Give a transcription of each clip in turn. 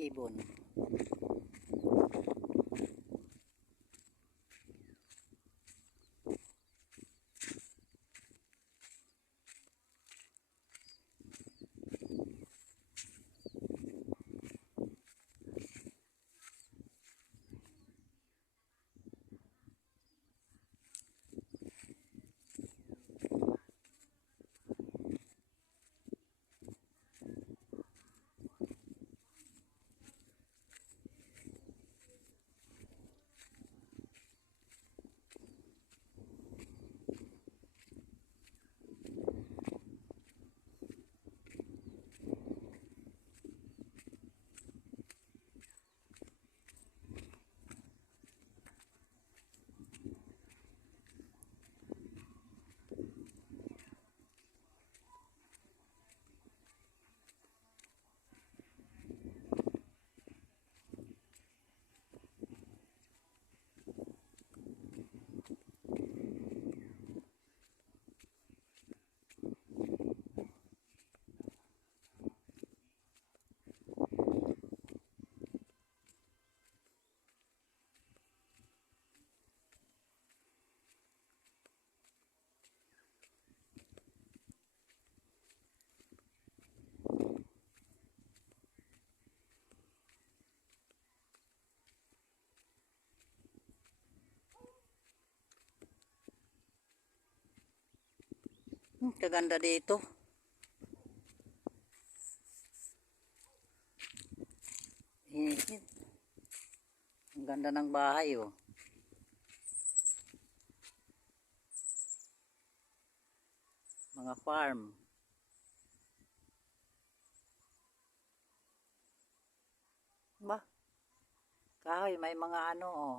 ibon. Kaganda dito. Ang ganda ng bahay oh. Mga farm. Ba? Kahoy, may mga ano oh.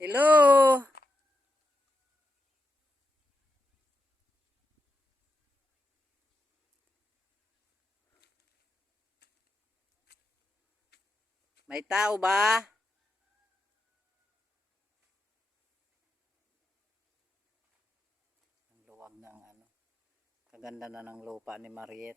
Hello? May tao ba? Ang luwag ng ano. Kaganda na ng lupa ni Mariet.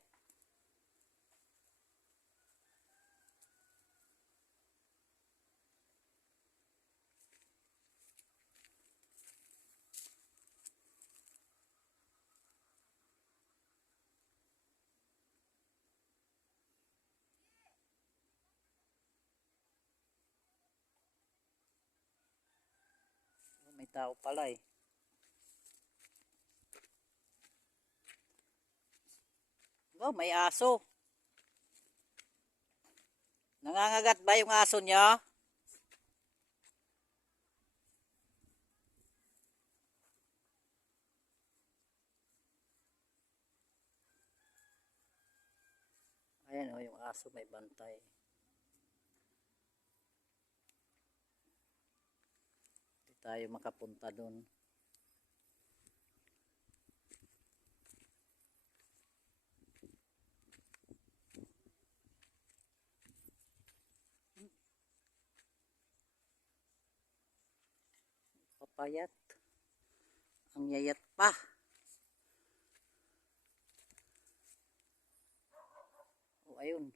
May tao pala eh. Oh, may aso. Nangangagat ba yung aso niya? Ayan o, yung aso may bantay. Hindi tayo makapunta dun. Papayat. Ang yayat pa. O, ayun.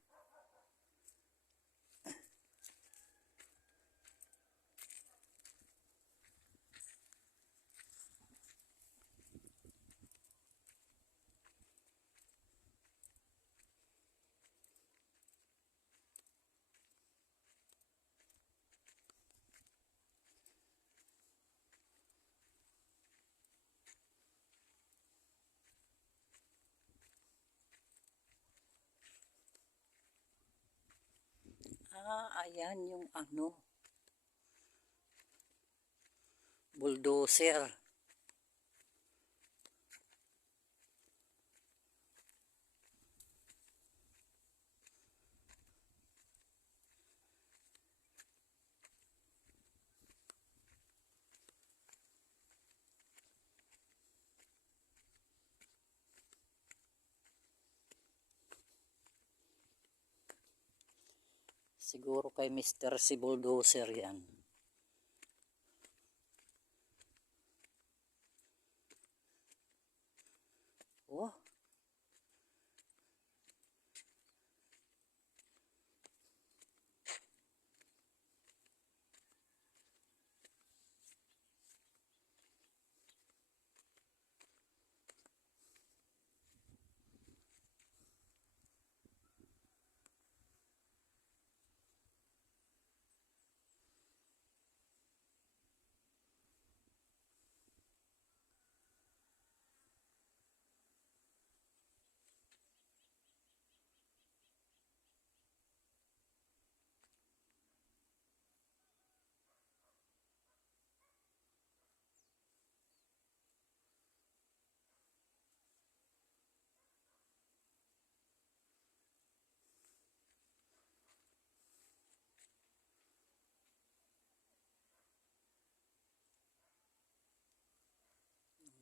Ayan yung ano. Bulldozer. Siguro kay Mr. Si Bulldozer yan. Oh.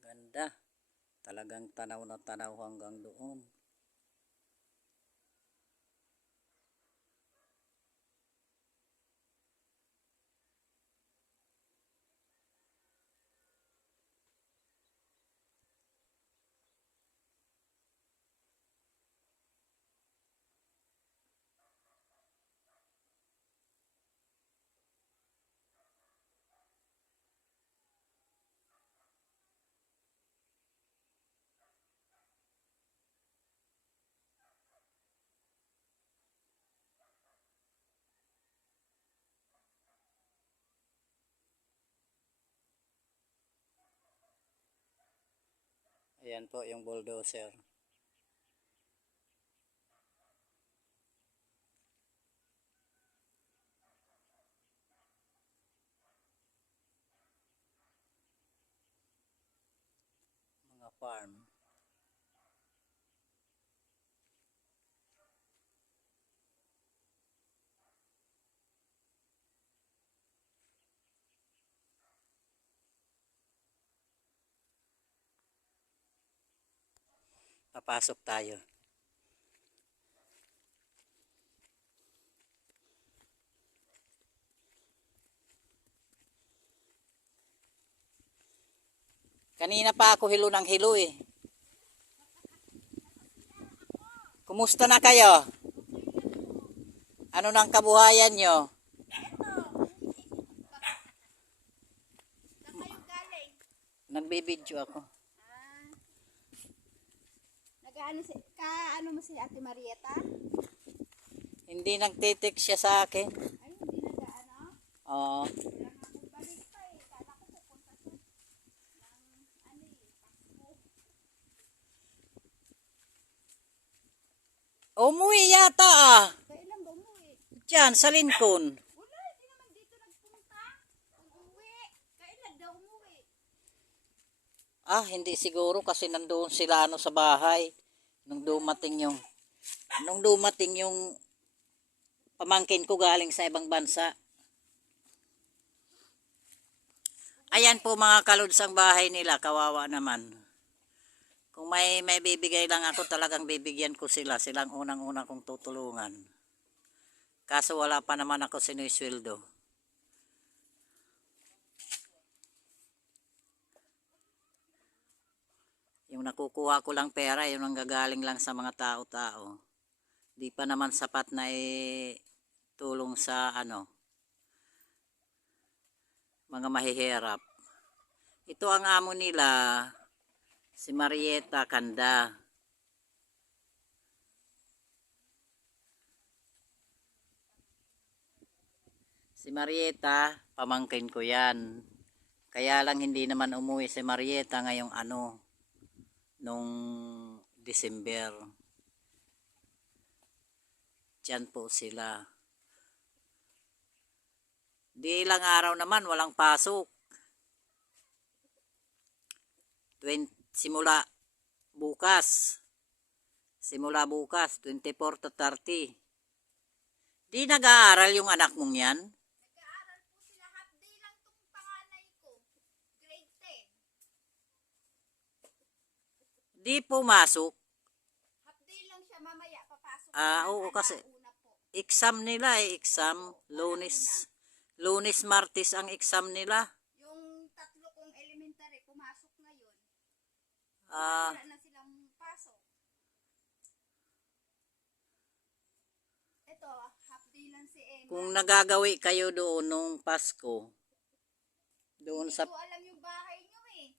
Ganda. Talagang tanaw na tanaw hanggang doon. Ayan po yung bulldozer. Mga farm. makapasok tayo. Kanina pa ako hilo ng hilo eh. Kumusta na kayo? Ano nang kabuhayan nyo? Saan kayo galing? Nagbibidyo ako. Ano mo si Ate Marieta? Hindi nagtitik siya sa akin. Ay, hindi nag-ano? Oo. Wala nga akong balik pa eh. Kala ko pupunta siya ng Pasko. Umuwi yata ah. Kailan ba umuwi? Diyan, sa Lincoln. Wala, hindi naman dito nagpunta. Umuwi. Kailan daw umuwi? Ah, hindi siguro kasi nandoon sila sa bahay. Nung dumating yung pamangkin ko galing sa ibang bansa. Ayan po mga kalods ang bahay nila, kawawa naman. Kung may bibigay lang ako, talagang bibigyan ko sila. Silang unang-una kong tutulungan. Kaso wala pa naman ako sinisweldo. Yung nakukuha ko lang pera, yung nanggagaling lang sa mga tao-tao. Di pa naman sapat na tulong sa mga mahihirap. Ito ang amo nila, si Marieta Kanda. Si Marieta, pamangkin ko yan. Kaya lang hindi naman umuwi si Marieta ngayong nung December. Diyan po sila. Di ilang araw naman, walang pasok. Simula bukas, 24 to 30. Di nag-aaral yung anak mong yan? Nag-aaral po sila. Half day lang tong panganay ko. Grade 10. Di pumasok. Half day lang siya, mamaya papasok. Oo kasi Una po. exam nila exam. Lunes, Martes ang exam nila. Yung tatlo kong elementary, pumasok ngayon. Ah, Wala na silang pasok. Ito, half day lang si Emma. kung nagagawi kayo doon nung Pasko, doon Hindi sa ko alam yung bahay nyo eh.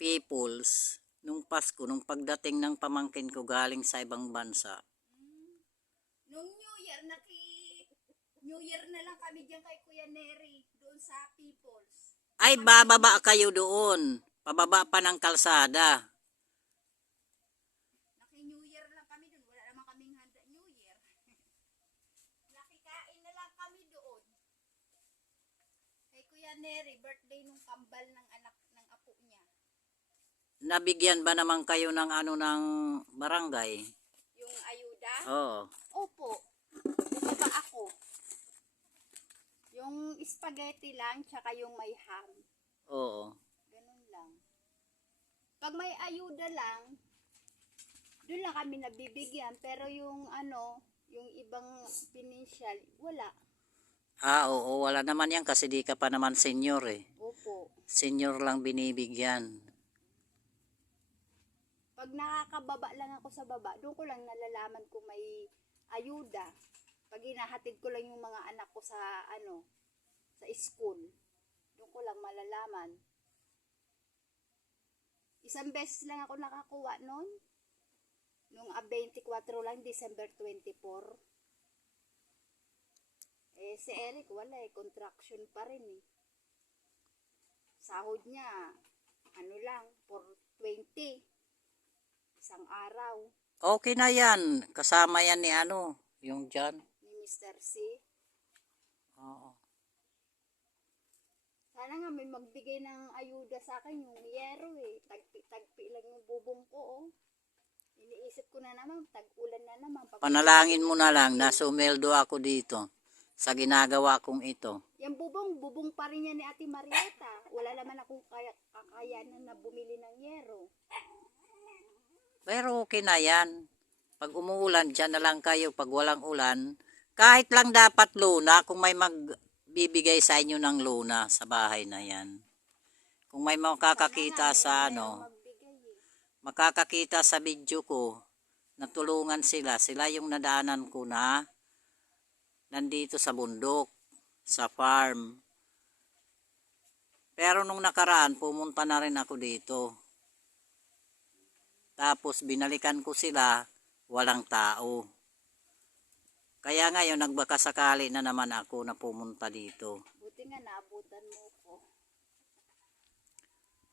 Peoples, nung Pasko, nung pagdating ng pamangkin ko galing sa ibang bansa, Nung New Year na lang kami diyan kay Kuya Neri, doon sa Peoples. ay bababa kayo doon. Pababa pa ng kalsada. Naki-New Year lang kami doon. Wala naman kaming handa New Year. Nakikain na lang kami doon. Kay Kuya Neri, birthday nung kambal ng anak ng apo niya. Nabigyan ba naman kayo ng ng barangay? Yung ayuda? Oo. Opo. Bumaba ako. Yung spaghetti lang, tsaka yung may ham. Oo. Ganun lang. Pag may ayuda lang, doon lang kami nabibigyan. Pero yung yung ibang pinansyal, wala. Oo, wala naman yan kasi di ka pa naman senior eh. Opo. Senior lang binibigyan. Pag nakakababa lang ako sa baba, doon ko lang nalalaman kung may ayuda. Pag hinahatid ko lang yung mga anak ko sa sa school, doon ko lang malalaman. Isang beses lang ako nakakuha noon. Nung 24 lang, December 24. Si Eric, wala contraction pa rin eh. Sahod niya, lang, 420. Isang araw. Okay na yan. Kasama yan ni yung dyan. Ni Mr. C. Oo. Sana nga may magbigay ng ayuda sa akin yung yero eh. Tagpi lang yung bubong ko oh. Iniisip ko na naman, tag-ulan na naman. Panalangin mo na lang na sumeldo ako dito sa ginagawa kong ito. Yung bubong pa rin yan ni Ate Marieta. Wala naman akong kakayanan na bumili ng yero. Pero okay na yan. Pag umuulan, dyan na lang kayo. Pag walang ulan, kahit lang dapat luna, kung may magbibigay sa inyo ng luna sa bahay na yan. Kung may makakakita sa Magbigay eh. makakakita sa video ko, natulungan sila. Sila yung nadaanan ko na nandito sa bundok, sa farm. Pero nung nakaraan, pumunta na rin ako dito. Tapos binalikan ko sila, walang tao. Kaya ngayon nagbakasakali na naman ako na pumunta dito. Buti nga naabutan mo ko.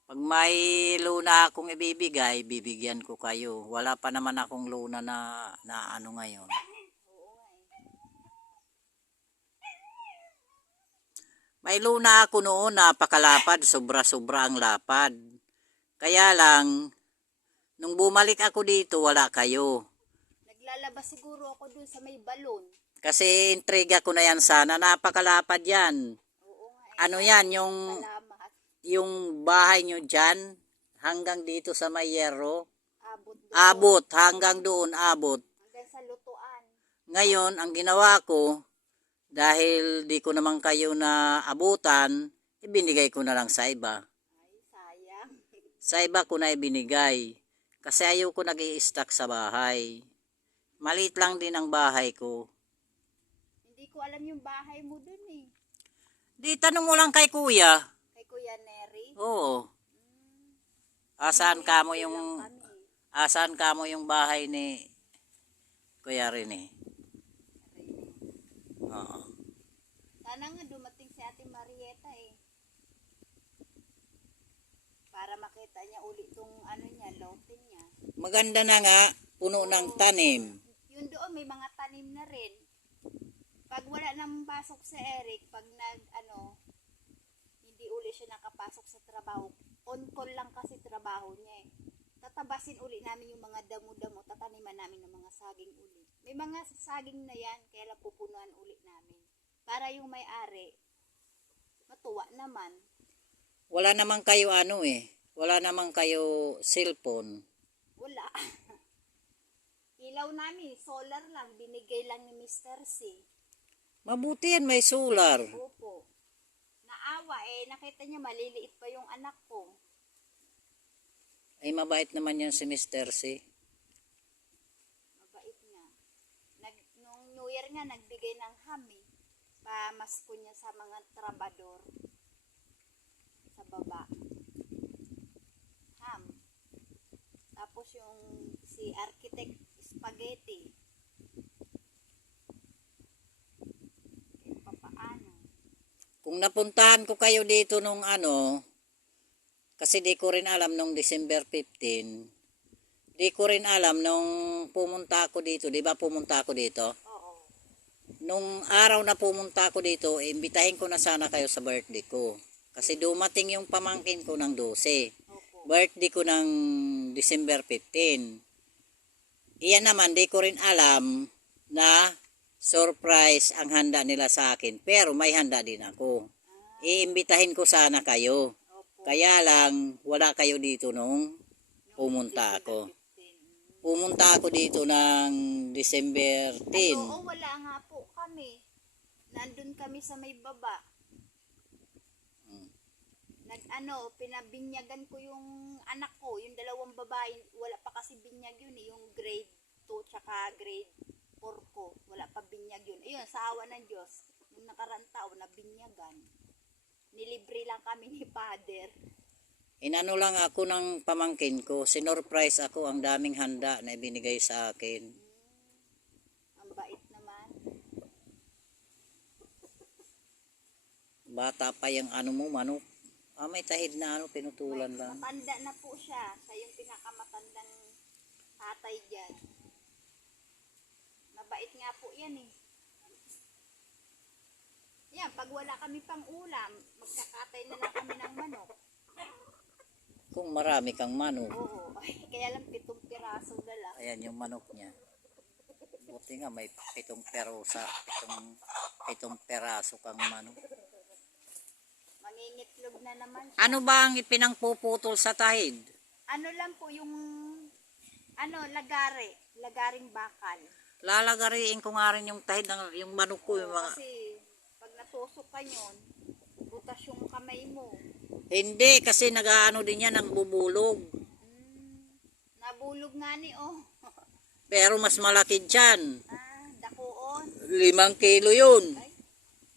Pag may luna akong ibibigay, bibigyan ko kayo. Wala pa naman akong luna na ano ngayon. Oo nga eh. May luna ako noon, napakalapad, sobra-sobra ang lapad. Kaya lang, nung bumalik ako dito, wala kayo. Naglalabas siguro ako dun sa may balon. Kasi intriga ko na yan sana, napakalapad yan. Oo nga eh. Ano yan, Salamat. yung bahay nyo dyan, hanggang dito sa may yero, Abot doon. abot, hanggang doon abot. Hanggang sa lutuan. Ngayon, ang ginawa ko, dahil di ko naman kayo na abutan, ibinigay ko na lang sa iba. Ay, sayang. Sa iba ko na ibinigay. Kasi ayaw ko nag-i-stack sa bahay. Maliit lang din ang bahay ko. Hindi ko alam yung bahay mo dun eh. Di, tanong mo lang kay kuya. Kay Kuya Neri. Oo. Asan ka mo yung Kami. Asan ka mo yung bahay ni Kuya Rene? Oo. Sana nga dumating si Ate Marieta eh. Para makita niya uli tong ano niya, lote niya. Maganda na nga, puno ng tanim. Yun doon, may mga tanim na rin. Pag wala nang pasok si Eric, pag hindi uli siya nakapasok sa trabaho, on call lang kasi trabaho niya eh. Tatabasin uli namin yung mga damo-damo, tataniman namin ng mga saging uli. May mga saging na yan, kaya lang pupunuan uli namin. Para yung may-ari, matuwa naman. Wala naman kayo wala naman kayo cellphone. Wala. Ilaw namin, solar lang, binigay lang ni Mr. C. Mabuti yan, may solar. Opo. Naawa eh, nakita niya maliliit pa yung anak ko. Ay mabait naman yan si Mr. C. Mabait nga. Nung New Year nga, nagbigay ng ham eh. Pamasko niya sa mga trabador. Sa baba. Ham. Tapos yung si Architect Spaghetti. Kaya papaano. Kung napuntahan ko kayo dito nung kasi di ko rin alam nung December 15, di ko rin alam nung pumunta ako dito, di ba pumunta ako dito? Oo. Nung araw na pumunta ako dito, imbitahin ko na sana kayo sa birthday ko. Kasi dumating yung pamangkin ko ng 12. Opo. Birthday ko ng December 15. Iyan naman, di ko rin alam na surprise ang handa nila sa akin. Pero may handa din ako. Iimbitahin ko sana kayo. Opo. Kaya lang, wala kayo dito nung pumunta ako. Pumunta ako dito ng December 10. Oo, wala nga po kami. Nandun kami sa may baba. Pinabinyagan ko yung anak ko, yung dalawang babae, wala pa kasi binyag yun eh, yung grade 2 tsaka grade 4 ko, wala pa binyag yun. Ayun, sa awa ng Diyos, nung nakarang taon na binyagan, nilibre lang kami ni Father. Inano lang ako ng pamangkin ko, sinurprise ako, ang daming handa na ibinigay sa akin. Ang bait naman. Bata pa yung manok. May tahid na pinutulan lang. Matanda na po siya, siya yung pinakamatandang tatay dyan. Mabait nga po yan eh. Yan, pag wala kami pang ulam, magkakatay na lang kami ng manok. Kung marami kang manok. Oo, kaya lang 7 piraso na lang. Ayan yung manok niya. Buti nga may 7 peraso kang manok. Mangingitlog na naman siya. Ano ba ang ipinangpuputol sa tahid? Ano lang po yung Ano, lagaring bakal. Lalagariin ko nga rin yung tahid ng yung manok ko. Yung Oo, mga... kasi pag natusok ka yun, butas yung kamay mo. Hindi, kasi nag-aano din yan ng bubulog. Nabulog nga ni, oh. Pero mas malaki dyan. Dakuon. 5 kilo yun. Ay,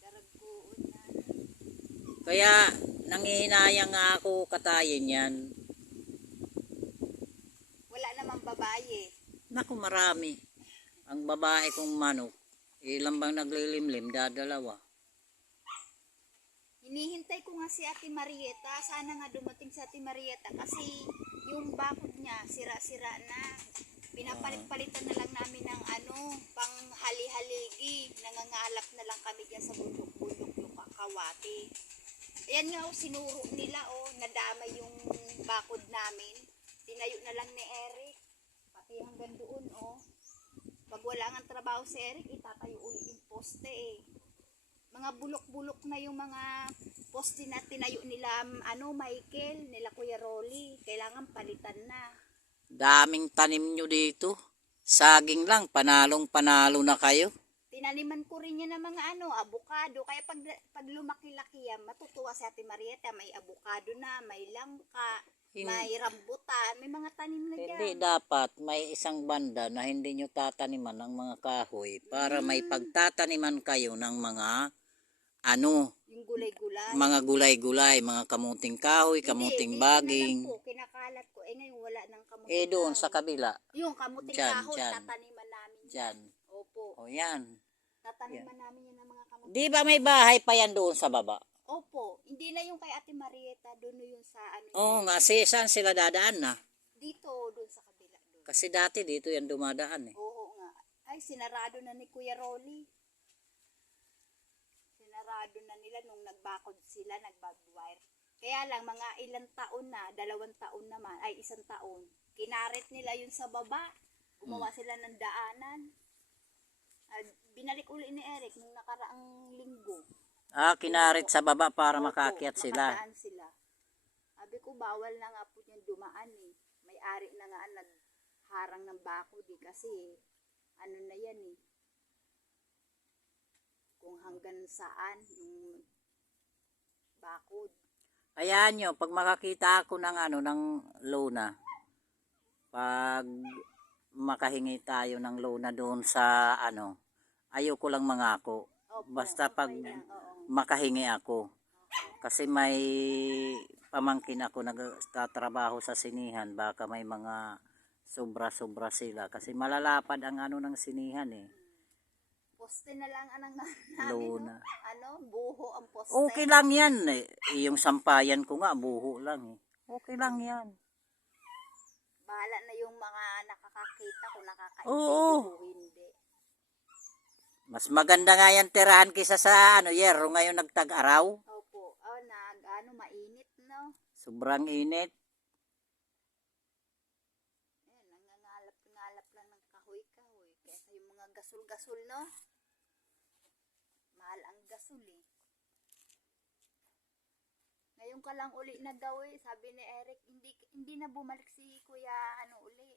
daraguon na. Kaya nanghihinayang nga ako katayin yan. Wala namang babae. Naku, marami. Ang babae kong manok, ilan bang naglilimlim, dadalawa. Hinihintay ko nga si Ate Marieta. Sana nga dumating si Ate Marieta kasi yung bakod niya sira-sira na. Pinapalit-palitan na lang namin ng pang hali-haligi. Nangangalap na lang kami dyan sa bundok-bundok yung kawati. Ayan nga, sinuro nila, nadamay yung bakod namin. Tinayo na lang ni Eric. Pati hanggang doon, Pag wala nga trabaho si Eric, itatayo ulit yung poste, Mga bulok-bulok na yung mga poste na tinayo nila, Michael, nila Kuya Rolly. Kailangan palitan na. Daming tanim nyo dito. Saging lang, panalong-panalo na kayo. Tinaniman ko rin yan ng mga avocado. Kaya pag lumaki-laki yan, matutuwa si Ate Marieta. May avocado na, may langka, may rambutan, may mga tanim na dyan. Hindi dapat may isang banda na hindi nyo tataniman ng mga kahoy para may pagtataniman kayo ng mga Yung gulay-gulay. mga gulay-gulay, mga kamuting kahoy, kamuting baging. Dito na lang po, kinakalat ko. Ngayon wala nang kamuting Doon kahoy. sa kabila. Yung kamuting Dyan, kahoy, dyan. tataniman namin. Dyan. Opo. O yan. Tataniman namin yan ng mga kamuting. Di ba may bahay pa yan doon sa baba? Opo. Hindi na yung kay Ate Marieta, doon yung sa Oo nga, saan sila dadaan na? Dito, doon sa kabila. Doon. Kasi dati dito yan dumadaan eh. Oo nga. Ay, sinarado na ni Kuya Rolly. Sinarado na nila nung nagbakod sila, nagbag-wire. Kaya lang, mga ilang taon na, 2 taon naman, ay 1 taon. Kinarit nila yun sa baba. Gumawa sila ng daanan. Binalik uli ni Eric nung nakaraang linggo. Kinarit sa baba para Opo, makakyat sila. makadaan sila. Sabi ko, bawal na nga po yung dumaan May-ari na nga nagharang ng bakod kasi na yan Kung hanggang saan yung bakod. Ayan nyo, pag makakita ako ng ng lona, pag makahingi tayo ng lona doon sa ayoko lang mangako. Opo, Basta pag okay lang, oo. makahingi ako. Kasi may pamangkin ako nagtatrabaho sa sinihan, baka may mga sobra-sobra sila. Kasi malalapad ang ng sinihan eh. Poste na lang namin, Lona. buho ang poste. Okay lang yan eh. Yung sampayan ko nga, buho lang eh. Okay lang yan. Bahala na yung mga nakakakita kung nakakaintindi Oo. o hindi. Mas maganda nga yan tirahan kaysa sa yero ngayon nagtag-araw. Opo, mainit, no? Sobrang init. Nangangalap-ngalap lang ng kahoy-kahoy. Kesa yung mga gasol-gasol, no? Mahal ang gasol, Ngayon ka lang uli nagawi, sabi ni Eric, hindi na bumalik si Kuya, uli.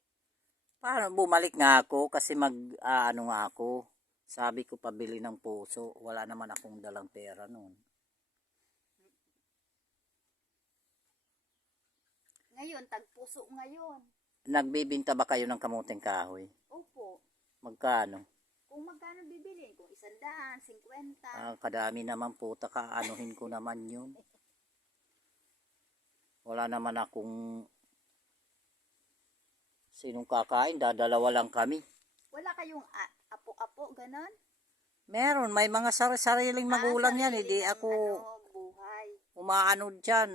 Paano bumalik nga ako kasi nga ako. Sabi ko pabili ng puso. Wala naman akong dalang pera noon. Ngayon, tagpuso ngayon. Nagbibinta ba kayo ng kamuting kahoy? Opo. Magkano? Kung magkano bibilin? Kung 100, 50. Kadami naman po. Kaanuhin ko naman yun. Wala naman akong sinong kakain. Dadalawa lang kami. Wala kayong apo-apo, ganon? Meron. May mga sariling magulang yan. Hindi ng, ako buhay. umaano dyan.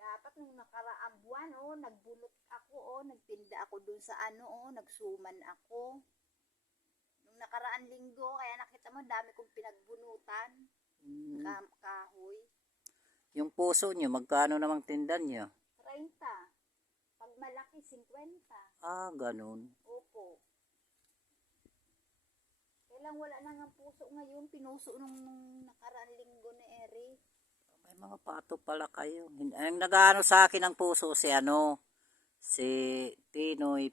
Dapat nung nakaraang buwan, nagbulot ako, nagtinda ako dun sa nagsuman ako. Nung nakaraan linggo, kaya nakita mo, dami kong pinagbunutan. Kahoy. Yung puso nyo, magkano namang tindan nyo? 30. Pag malaki, 50. Ganun. Opo. Kailang wala na nga puso ngayon. Pinuso nung nakaraan linggo ni Eric. May mga pato pala kayo. Ang nag-ano sa akin ng puso si ano, si Tinoy